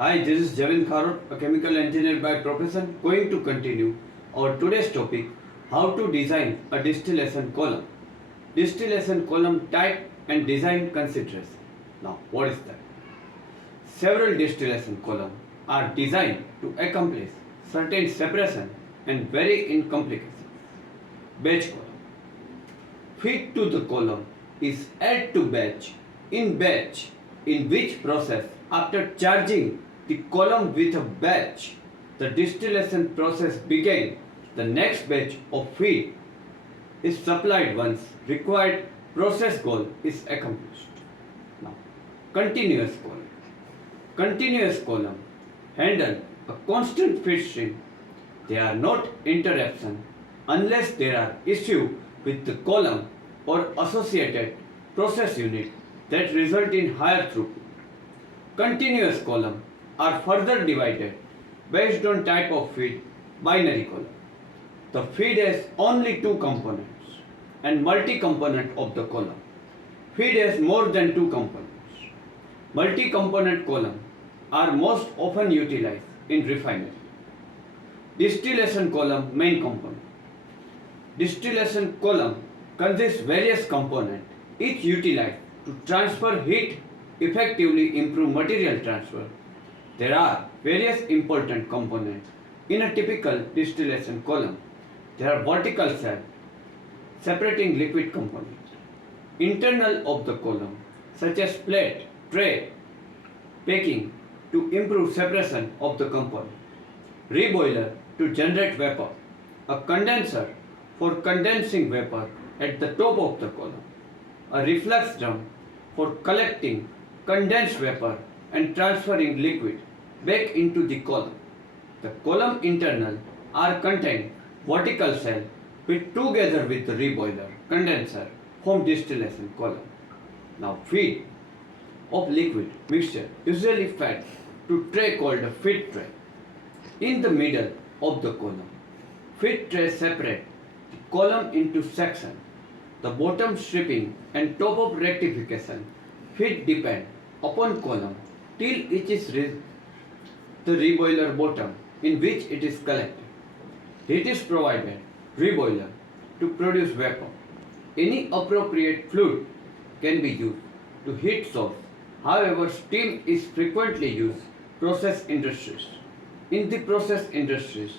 Hi, this is javinkharod, a chemical engineer by profession, going to continue our today's topic, how to design a distillation column. Distillation column type and design consideration. Now, what is that? Several distillation columns are designed to accomplish certain separation and vary in complications. Batch column. Feed to the column is add to batch in which process after charging the column with a batch, the distillation process began. The next batch of feed is supplied once required process goal is accomplished. Now, continuous column. Continuous column handle a constant feed stream. They are not interruption unless there are issue with the column or associated process unit that result in higher throughput. Continuous column are further divided based on type of feed, binary column. The feed has only two components and multi-component of the column. Feed has more than two components. Multi-component column are most often utilized in refinery. Distillation column main component. Distillation column consists various components, each utilized to transfer heat, effectively improve material transfer. There are various important components in a typical distillation column. There are vertical cell separating liquid components, internal of the column such as plate, tray, packing to improve separation of the component, reboiler to generate vapor, a condenser for condensing vapor at the top of the column, a reflux drum for collecting condensed vapor and transferring liquid back into the column. The column internal are contained vertical cell with together with the reboiler condenser form distillation column. Now feed of liquid mixture usually fed to tray called a feed tray. In the middle of the column, feed tray separate the column into section. The bottom stripping and top of rectification feed depend upon column till it is reached the reboiler bottom in which it is collected. Heat is provided reboiler to produce vapor. Any appropriate fluid can be used to heat source. However, steam is frequently used process industries. In the process industries,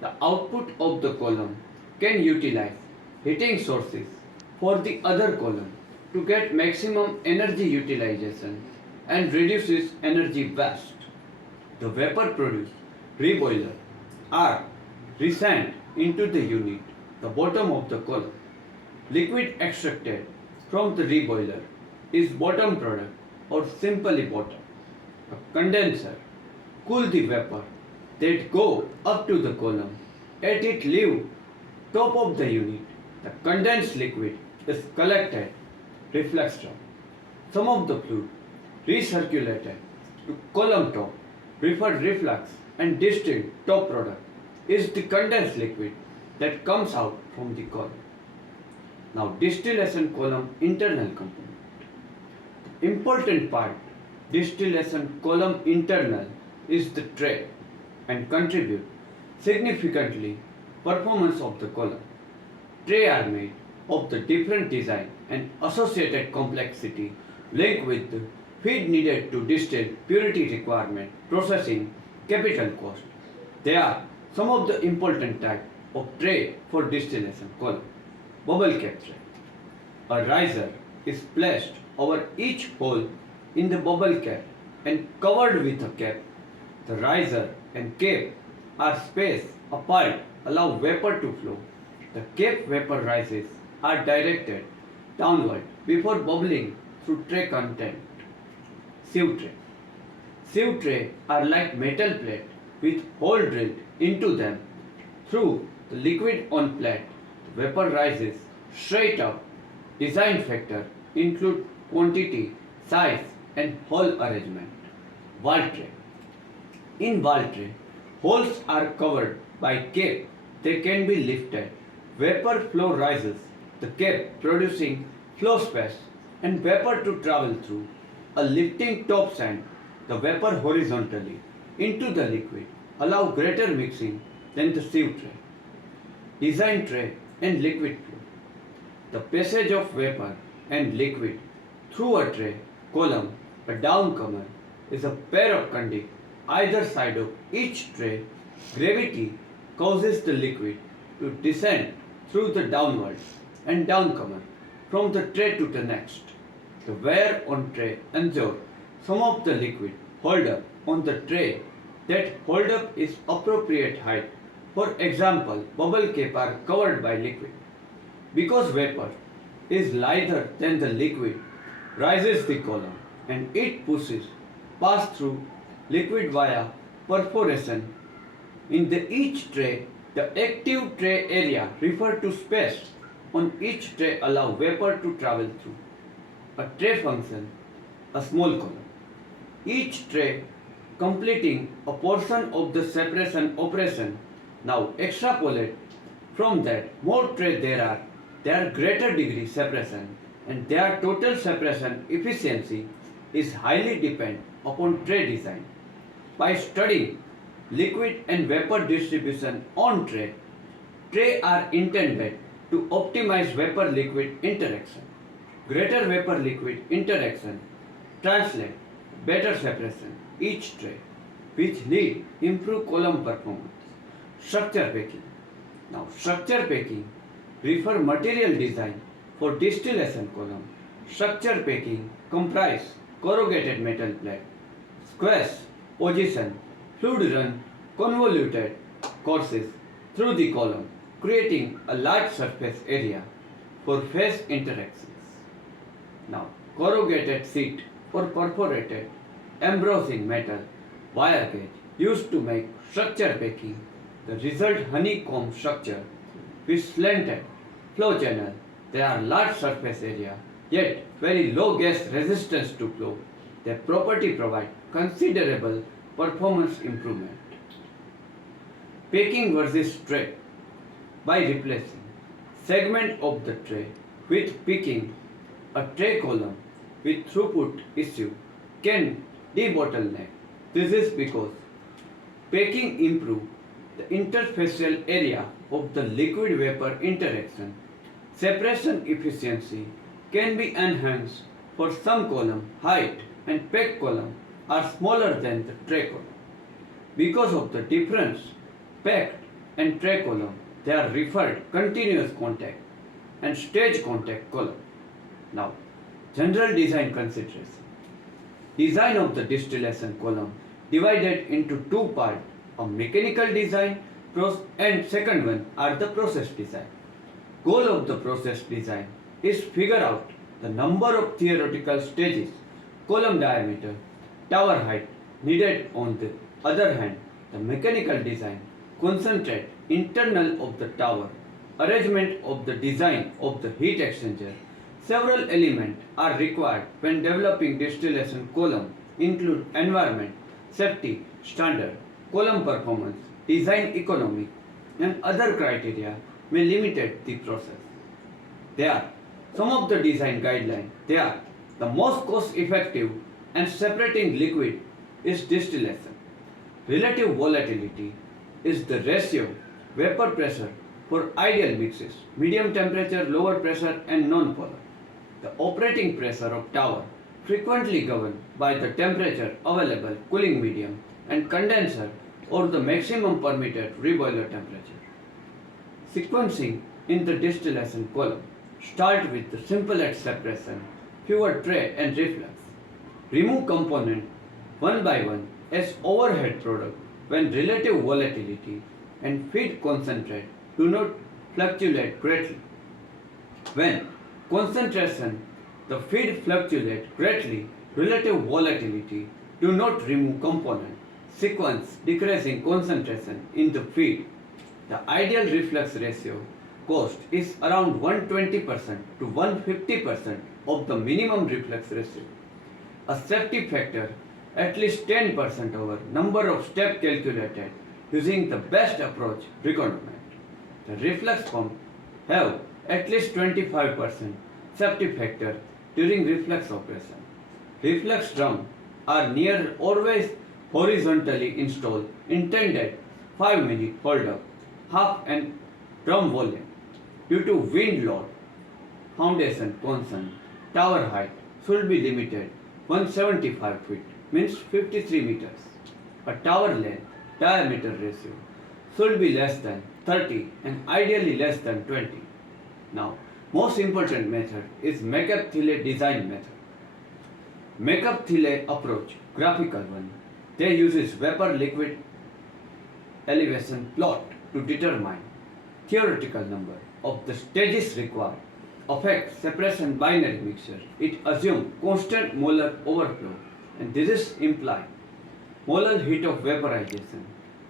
the output of the column can utilize heating sources for the other column to get maximum energy utilization and reduces energy waste. The vapor produced reboiler are resent into the unit, the bottom of the column. Liquid extracted from the reboiler is bottom product or simply bottom. A condenser cool the vapor that go up to the column. At it leave top of the unit, the condensed liquid is collected reflux drum. Some of the fluid recirculated to column top, referred reflux and distilled top product is the condensed liquid that comes out from the column. Now distillation column internal component. Important part distillation column internal is the tray and contribute significantly performance of the column. Tray are made of the different design and associated complexity linked with the feed needed to distill, purity requirement, processing, capital cost. They are some of the important type of tray for distillation column. Bubble cap tray. A riser is placed over each hole in the bubble cap and covered with a cap. The riser and cap are spaced apart, allow vapor to flow. The cap vapor rises are directed downward before bubbling through tray content. Sieve tray. Sieve tray are like metal plate with hole drilled into them. Through the liquid on plate, the vapor rises straight up. Design factor include quantity, size and hole arrangement. Valve tray. In valve tray, holes are covered by cap. They can be lifted. Vapor flow rises the cap producing flow space and vapor to travel through. A lifting top sand the vapor horizontally into the liquid allow greater mixing than the sieve tray. Design tray and liquid flow. The passage of vapor and liquid through a tray, column, a downcomer is a pair of conduit either side of each tray. Gravity causes the liquid to descend through the downward and downcomer from the tray to the next. The wear on tray ensures some of the liquid hold up on the tray. That hold up is appropriate height. For example, bubble cap are covered by liquid. Because vapor is lighter than the liquid, rises the column and it pushes pass through liquid via perforation in each tray. The active tray area referred to space on each tray allow vapor to travel through. A tray function, a small column. Each tray completing a portion of the separation operation. Now extrapolate from that more tray there are greater degree separation and their total separation efficiency is highly dependent upon tray design. By studying liquid and vapor distribution on tray, tray are intended to optimize vapor liquid interaction. Greater vapor liquid interaction translate better separation each tray, which lead improve column performance. Structure packing. Now structure packing refer material design for distillation column. Structure packing comprise corrugated metal plate, squares, position, fluid run convoluted courses through the column, creating a large surface area for phase interactions. Now, corrugated sheet or perforated embossing metal wire gauge used to make structure packing. The result honeycomb structure with slanted flow channel. They are large surface area yet very low gas resistance to flow. Their property provide considerable performance improvement. Packing versus tray. By replacing segment of the tray with picking, a tray column with throughput issue can debottleneck. This is because packing improve the interfacial area of the liquid vapor interaction. Separation efficiency can be enhanced for some column height and packed column are smaller than the tray column. Because of the difference, packed and tray column, they are referred continuous contact and stage contact column. Now, general design consideration. Design of the distillation column divided into two parts, a mechanical design and second one are the process design. Goal of the process design is figure out the number of theoretical stages, column diameter, tower height needed. On the other hand, the mechanical design concentrate internal of the tower, arrangement of the design of the heat exchanger. Several elements are required when developing distillation column include environment, safety, standard, column performance, design economy and other criteria may limit the process. They are some of the design guidelines. They are the most cost effective and separating liquid is distillation. Relative volatility is the ratio vapor pressure for ideal mixes, medium temperature, lower pressure and non-polar. The operating pressure of tower frequently governed by the temperature available, cooling medium and condenser or the maximum permitted reboiler temperature. Sequencing in the distillation column. Start with the simplest separation, fewer tray and reflux. Remove component one by one as overhead product when relative volatility and feed concentrate do not fluctuate greatly. When concentration, the feed fluctuate greatly, relative volatility do not remove component. Sequence decreasing concentration in the feed. The ideal reflux ratio cost is around 120% to 150% of the minimum reflux ratio. A safety factor at least 10% over number of steps calculated using the best approach requirement. The reflux pump have at least 25% safety factor during reflux operation. Reflux drum are near always horizontally installed, intended 5-minute holder, half and drum volume. Due to wind load, foundation concern, tower height should be limited 175 feet, means 53 meters. A tower length diameter ratio should be less than 30 and ideally less than 20. Now, most important method is Makeup-Thiele design method. Makeup-Thiele approach, graphical one. They uses vapor liquid elevation plot to determine theoretical number of the stages required. Affect separation binary mixture. It assumes constant molar overflow, and this is implied molar heat of vaporization.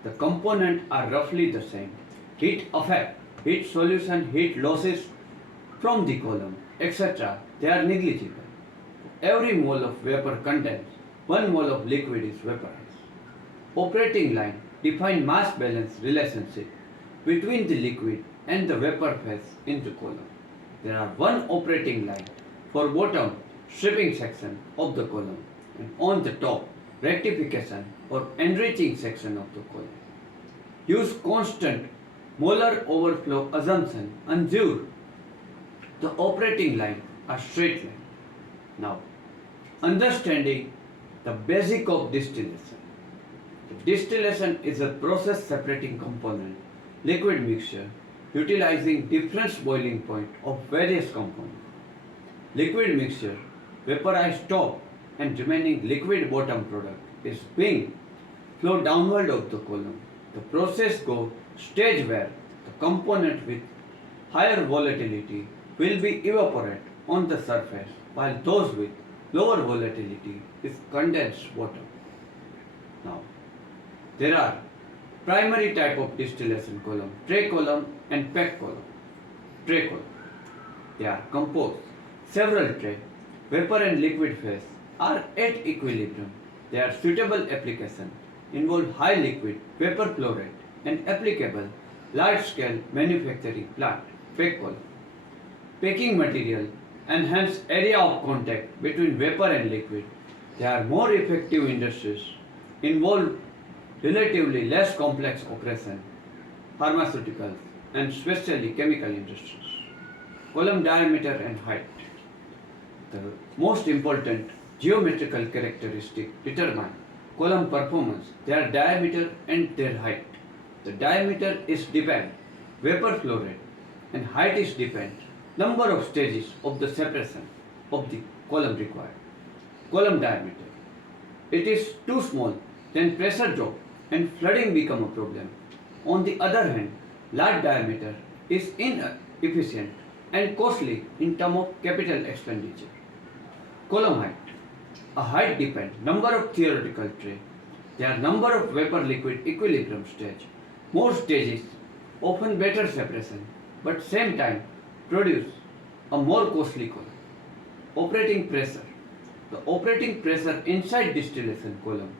The components are roughly the same. Heat effect, heat solution, heat losses from the column, etc. They are negligible. Every mole of vapor contains 1 mole of liquid is vaporized. Operating line define mass balance relationship between the liquid and the vapor phase in the column. There are one operating line for bottom stripping section of the column and on the top rectification or enriching section of the column. Use constant molar overflow assumption and ensure the operating line a straight line. Now, understanding the basic of distillation. Distillation is a process separating component, liquid mixture, utilizing different boiling point of various components. Liquid mixture, vaporized top and remaining liquid bottom product is being flowed downward of the column. The process goes stage where the component with higher volatility will be evaporate on the surface while those with lower volatility is condensed water. Now, there are primary type of distillation column, tray column and pack column. Tray column. They are composed several tray, vapor and liquid phase are at equilibrium. They are suitable application, involve high liquid vapor flow rate and applicable large scale manufacturing plant. Pack column. Packing material enhance area of contact between vapor and liquid. They are more effective industries, involve relatively less complex operation, pharmaceuticals and especially chemical industries. Column diameter and height. The most important geometrical characteristic determine column performance, their diameter and their height. The diameter is depend vapor flow rate and height is depend number of stages of the separation of the column required. Column diameter. It is too small, then pressure drop and flooding become a problem. On the other hand, large diameter is inefficient and costly in terms of capital expenditure. Column height. A height depends number of theoretical tray. There are number of vapor liquid equilibrium stage. More stages, often better separation, but same time produce a more costly column. Operating pressure. The operating pressure inside distillation column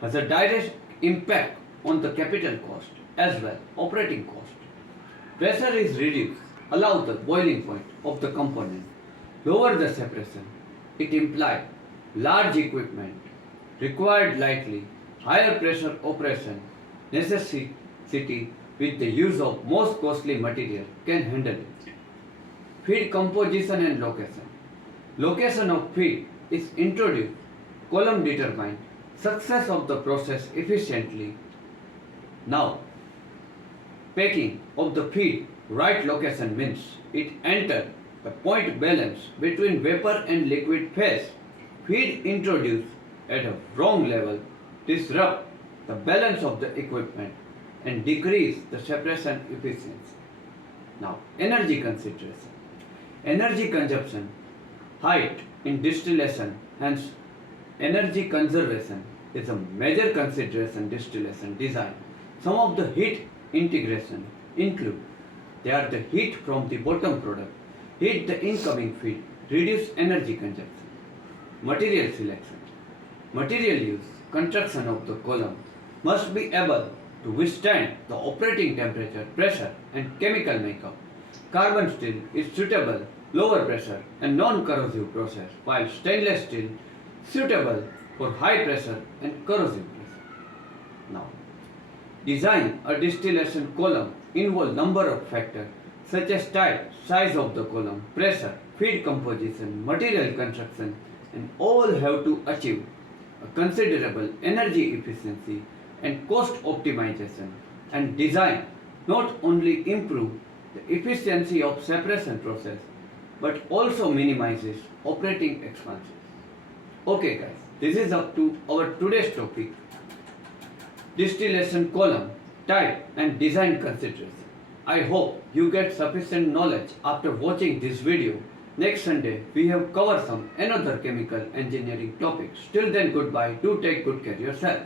has a direct impact on the capital cost as well operating cost. Pressure is reduced, allow the boiling point of the component, lower the separation. It implies large equipment required likely higher pressure operation necessity with the use of most costly material can handle it. Feed composition and location. Location of feed is introduced. Column determine success of the process efficiently. Now, packing of the feed right location means it enter the point balance between vapor and liquid phase. Feed introduced at a wrong level disrupt the balance of the equipment and decrease the separation efficiency. Now, energy consideration. Energy consumption, height in distillation, hence energy conservation is a major consideration distillation design. Some of the heat integration include they are the heat from the bottom product, heat the incoming feed, reduce energy consumption. Material selection. Material use, construction of the column must be able to withstand the operating temperature, pressure and chemical makeup. Carbon steel is suitable lower pressure and non-corrosive process, while stainless steel suitable for high pressure and corrosive pressure. Now, design a distillation column involve number of factors such as type, size of the column, pressure, feed composition, material construction, and all have to achieve a considerable energy efficiency and cost optimization, and design not only improve the efficiency of separation process but also minimizes operating expenses. Okay guys, this is up to our today's topic, distillation column, type and design consideration. I hope you get sufficient knowledge after watching this video. Next Sunday we have covered some another chemical engineering topics. Till then, goodbye. Do take good care of yourself.